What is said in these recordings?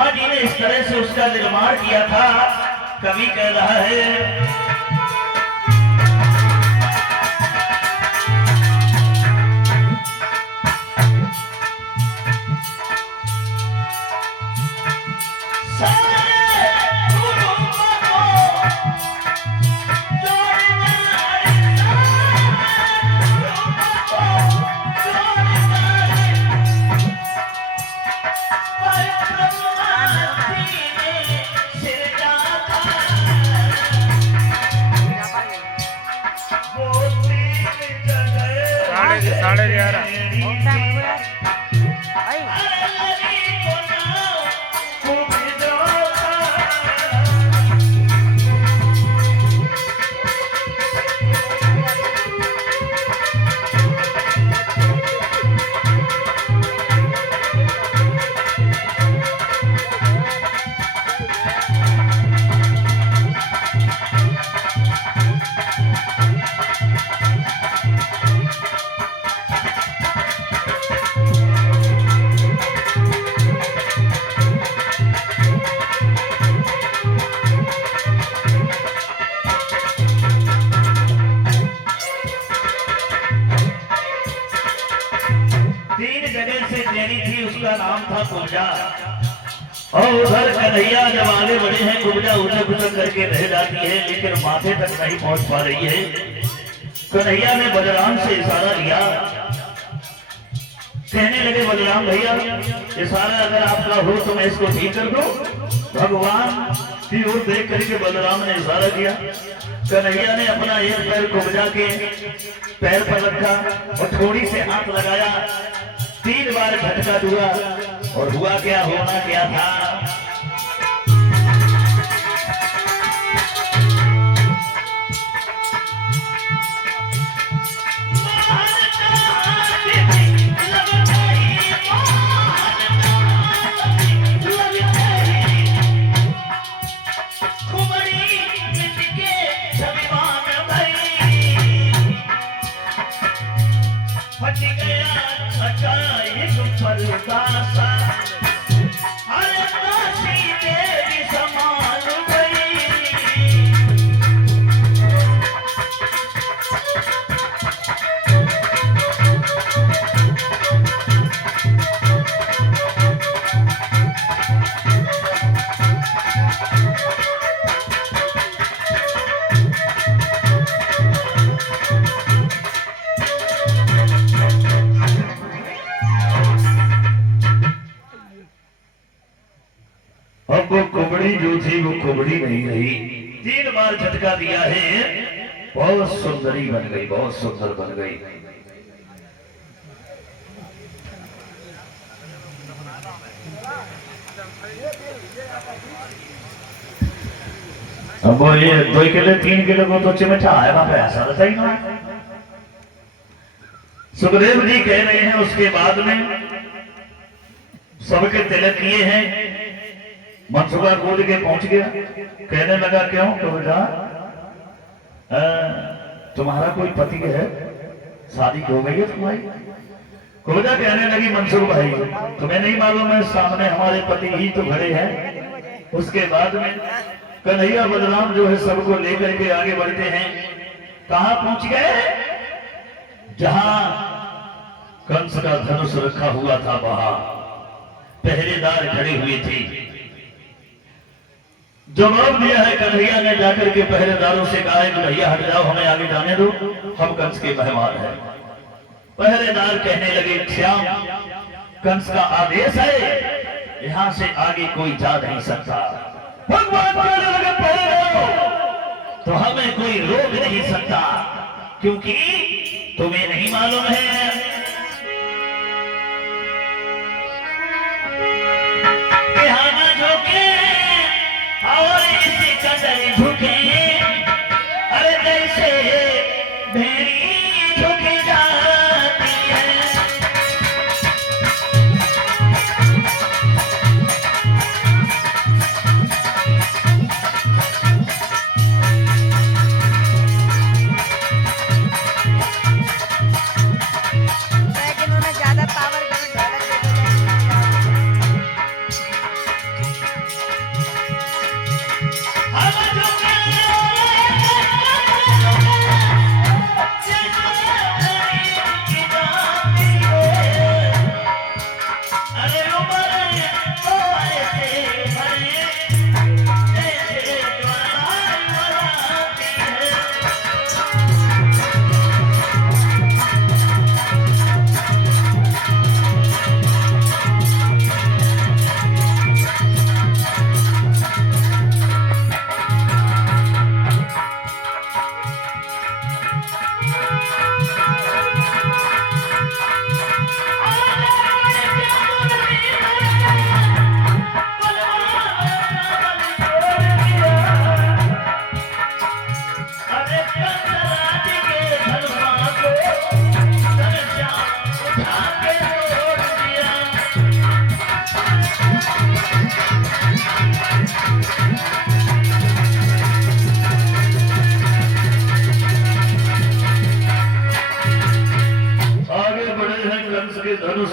ब्रह्मा जी ने इस तरह से उसका निर्माण किया था। कवि कह रहा है साढ़े 11 उसका नाम था कुब्जा। और उधर कन्हैया जब आगे बढ़े हैं, कुब्जा उठक उठक करके रह जाती है, लेकिन माथे तक नहीं पहुंच पा रही है। कन्हैया ने बलराम से इशारा लिया, कहने लगे बलराम भैया इशारा अगर आपका हो तो मैं इसको ठीक कर दूं। भगवान की ओर देख करके बलराम ने इशारा किया। कन्हैया ने अपना एक पैर कुब्जा के पैर पर रखा और थोड़ी से हाथ लगाया, 3 बार झटका दिया और हुआ क्या, होना क्या था। अब वो कुबड़ी जो थी वो कुबड़ी नहीं रही, 3 बार झटका दिया है, बहुत सुंदरी बन गई, बहुत सुंदर बन गई। अब वो ये 2 किलो 3 किलो को तो चिमटा आएगा, पैसा रहता ही ना। सुखदेव जी कह रहे हैं उसके बाद में सबके तिलक किए हैं, मनसुबा कूद के पहुंच गया, कहने लगा क्यों तो बेटा तुम्हारा कोई पति है, शादी हो गई है तुम्हारी। कुब्जा कहने लगी मंसूर भाई तुम्हें नहीं मालूम है, सामने हमारे पति ही तो खड़े हैं। उसके बाद में कन्हैया बलराम जो है सबको लेकर के आगे बढ़ते हैं। कहां पहुंच गए, जहां कंस का धनुष रखा हुआ था, वहां पहरेदार खड़े हुए थे। जवाब दिया है कन्हैया ने, जाकर के पहरेदारों से कहा है कि भैया हट जाओ, हमें आगे जाने दो, हम कंस के मेहमान हैं। पहरेदार कहने लगे श्याम कंस का आदेश है, यहां से आगे कोई जा नहीं सकता। भगवान कहने लगे पहरेदार तो हमें कोई रोक नहीं सकता, क्योंकि तुम्हें नहीं मालूम है कि हम झुके और इसी कदर झुके, अरे जैसे भेड़ी झुक जाती है। लेकिन उन्हें ज्यादा पावर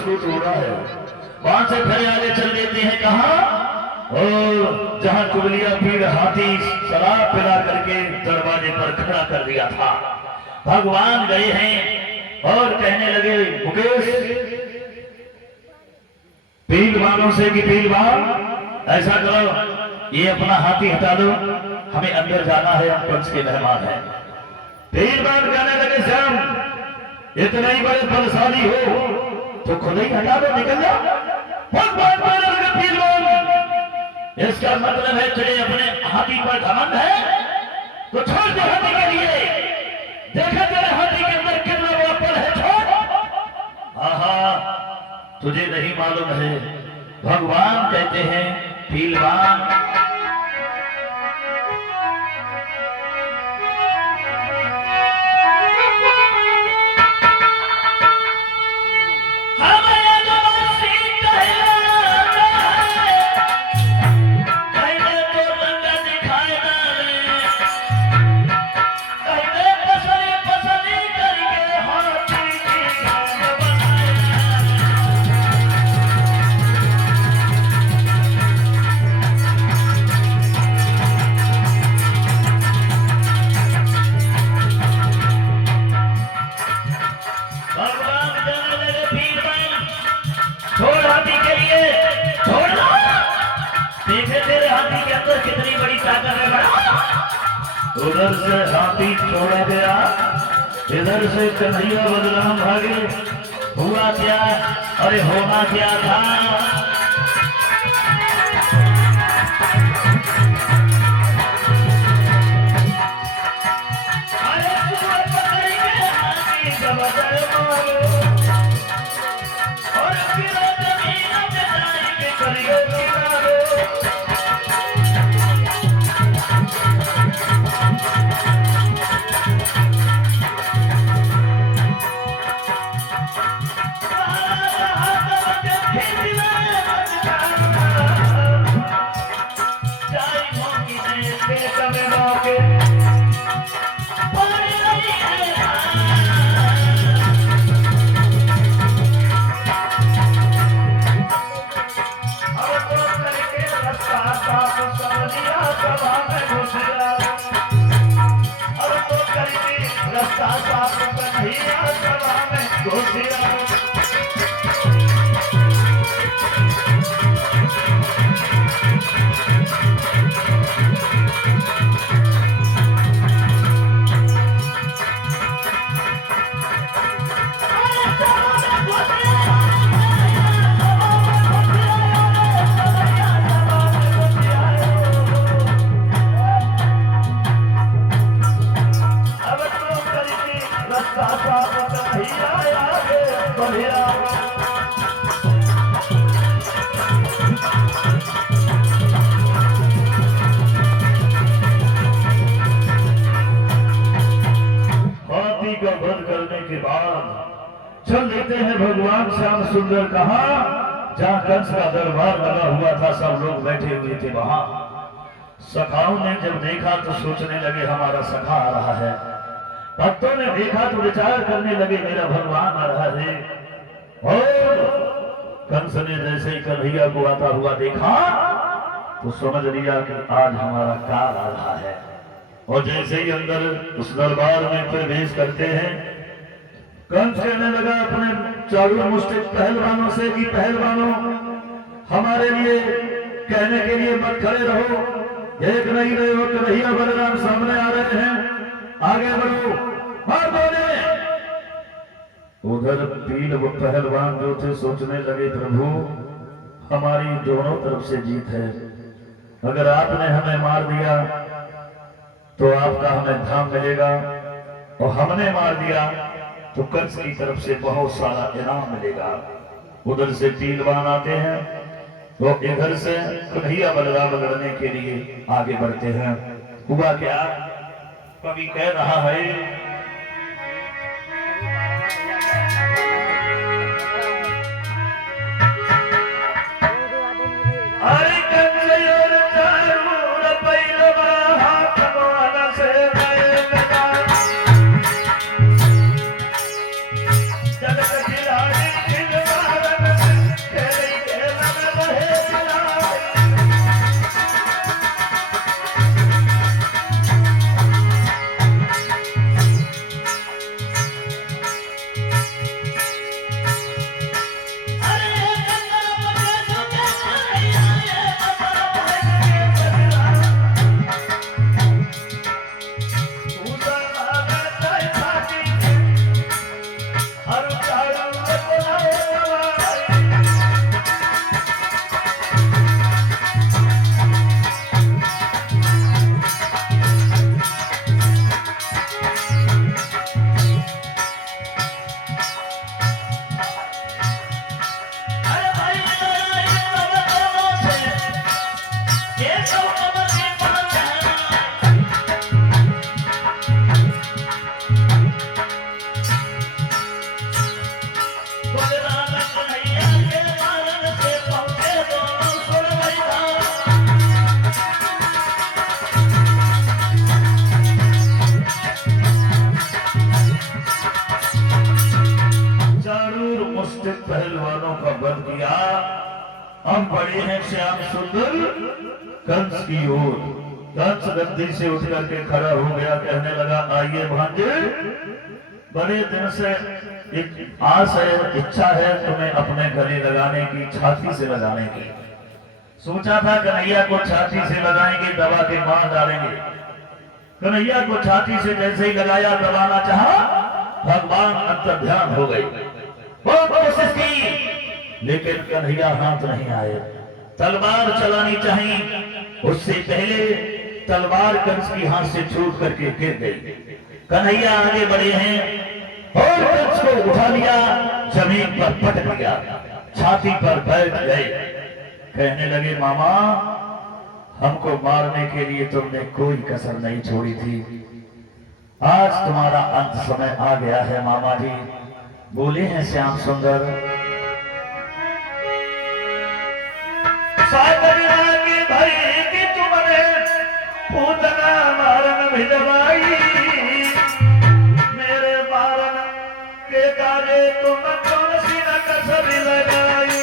उसको तोड़ा है। वहां से फिर आगे चल देते हैं कहा, और जहां कुबलिया पीर हाथी शराब पिला करके दरवाजे पर खड़ा कर दिया था, भगवान गए हैं और कहने लगे मुकेश पीलवानों से कि पीलवान ऐसा करो, ये अपना हाथी हटा दो, हमें अंदर जाना है, हम पंच के मेहमान हैं। पीलवान कहने लगे श्याम इतने ही बड़े बलशाली हो तो खुद ही हटा दो, निकल जाओ। भगवान कहने लगे पीलवान इसका मतलब है तुझे अपने हाथी पर घमंड है तो छोड़ दे हाथी के लिए, देखा तेरे हाथी के अंदर कितना बड़ा बल है, छोड़। आहा तुझे नहीं मालूम है, भगवान कहते हैं पीलवान कितनी बड़ी ताकत है बड़ा। उधर से हाथी छोड़ा गया, इधर से कन्हैया बलराम भागे। हुआ क्या, अरे होना क्या था, अरे पकड़ के हाथी जबरदस्त मारो और फिर जमीन पे जाके करियो किनारो। रास्ता साफ कन्हैया सभा में घुसिया। चल देते हैं भगवान श्याम सुंदर कहा, जहां कंस का दरबार लगा हुआ था, सब लोग बैठे हुए थे वहां। सखाओं ने जब देखा तो सोचने लगे हमारा सखा आ रहा है। भक्तों ने देखा तो विचार करने लगे मेरा भगवान आ रहा है। और कंस ने जैसे ही कन्हैया को आता हुआ देखा तो समझ लिया कि आज हमारा काल आ रहा है। और जैसे ही अंदर उस दरबार में प्रवेश करते हैं, कंस कहने लगा अपने चारों मुस्तिक पहलवानों से कि पहलवानों हमारे लिए कहने के लिए मत खड़े रहो, एक नहीं रहे हो, कन्हैया बलराम सामने आ रहे हैं, आगे बढ़ो, मार दो। उधर पील वो पहलवान जो थे सोचने लगे प्रभु हमारी दोनों तरफ से जीत है, अगर आपने हमें मार दिया तो आपका हमें धाम मिलेगा, और हमने मार दिया तो कंस की तरफ से बहुत सारा इनाम मिलेगा। उधर से पीलवान आते हैं तो इधर से कन्हैया बलराम लड़ने के लिए आगे बढ़ते हैं। हुआ क्या, कवि कह रहा है अरे जगत खिलाड़ी खिलवाड़ हम बढ़े हैं श्याम सुंदर कंस की ओर। कंस गद्दी से उठ करके खड़ा हो गया, कहने लगा आइए भांजे, बड़े दिन से एक आस है, इच्छा है तुम्हें अपने गले लगाने की, छाती से लगाने की। सोचा था कन्हैया को छाती से लगाएंगे, दबा के मार डालेंगे। कन्हैया को छाती से जैसे ही लगाया, दबाना चाहा, भगवान अंतर्ध्यान हो गए। बहुत कोशिश की लेकिन कन्हैया हाथ नहीं आए। तलवार चलानी चाहिए, उससे पहले तलवार कंस की हाथ से छूट करके गिर गई। कन्हैया आगे बढ़े हैं और कंस को उठा लिया, जमीन पर पटक लिया, छाती पर बैठ गए। कहने लगे मामा, हमको मारने के लिए तुमने कोई कसर नहीं छोड़ी थी, आज तुम्हारा अंत समय आ गया है मामा जी। बोले हैं श्याम सुंदर, के भाई की तुमने पूतना मारन भिजवाई, मेरे मारन के कार्य तुम कौन सी न कसर लगाई।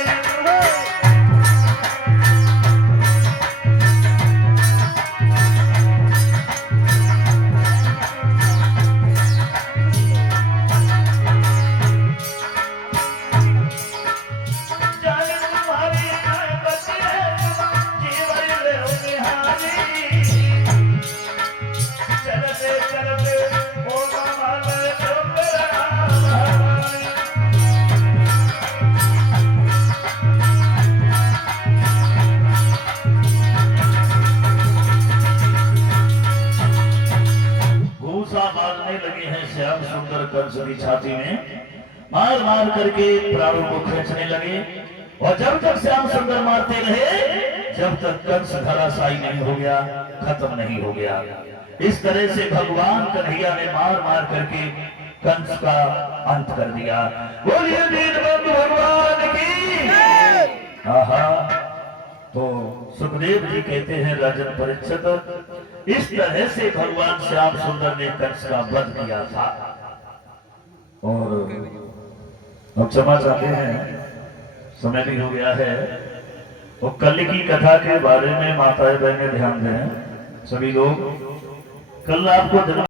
लगे हैं श्याम सुंदर कंस की छाती में, मार मार करके प्राणों को खींचने लगे। और जब तक श्याम सुंदर मारते रहे, जब तक कंस धराशायी नहीं हो गया, खत्म नहीं हो गया। इस तरह से भगवान कन्हैया ने मार मार करके कंस का अंत कर दिया। बोलिए दीनबंधु भगवान की। आहा, तो सुखदेव जी कहते हैं राजन परीक्षित, इस तरह से भगवान श्याम सुंदर ने कंस का वध किया था। और अब क्षमा चाहते हैं, समय भी हो गया है। वो कल की कथा के बारे में माताएं बहनें ध्यान दें, सभी लोग। कल आपको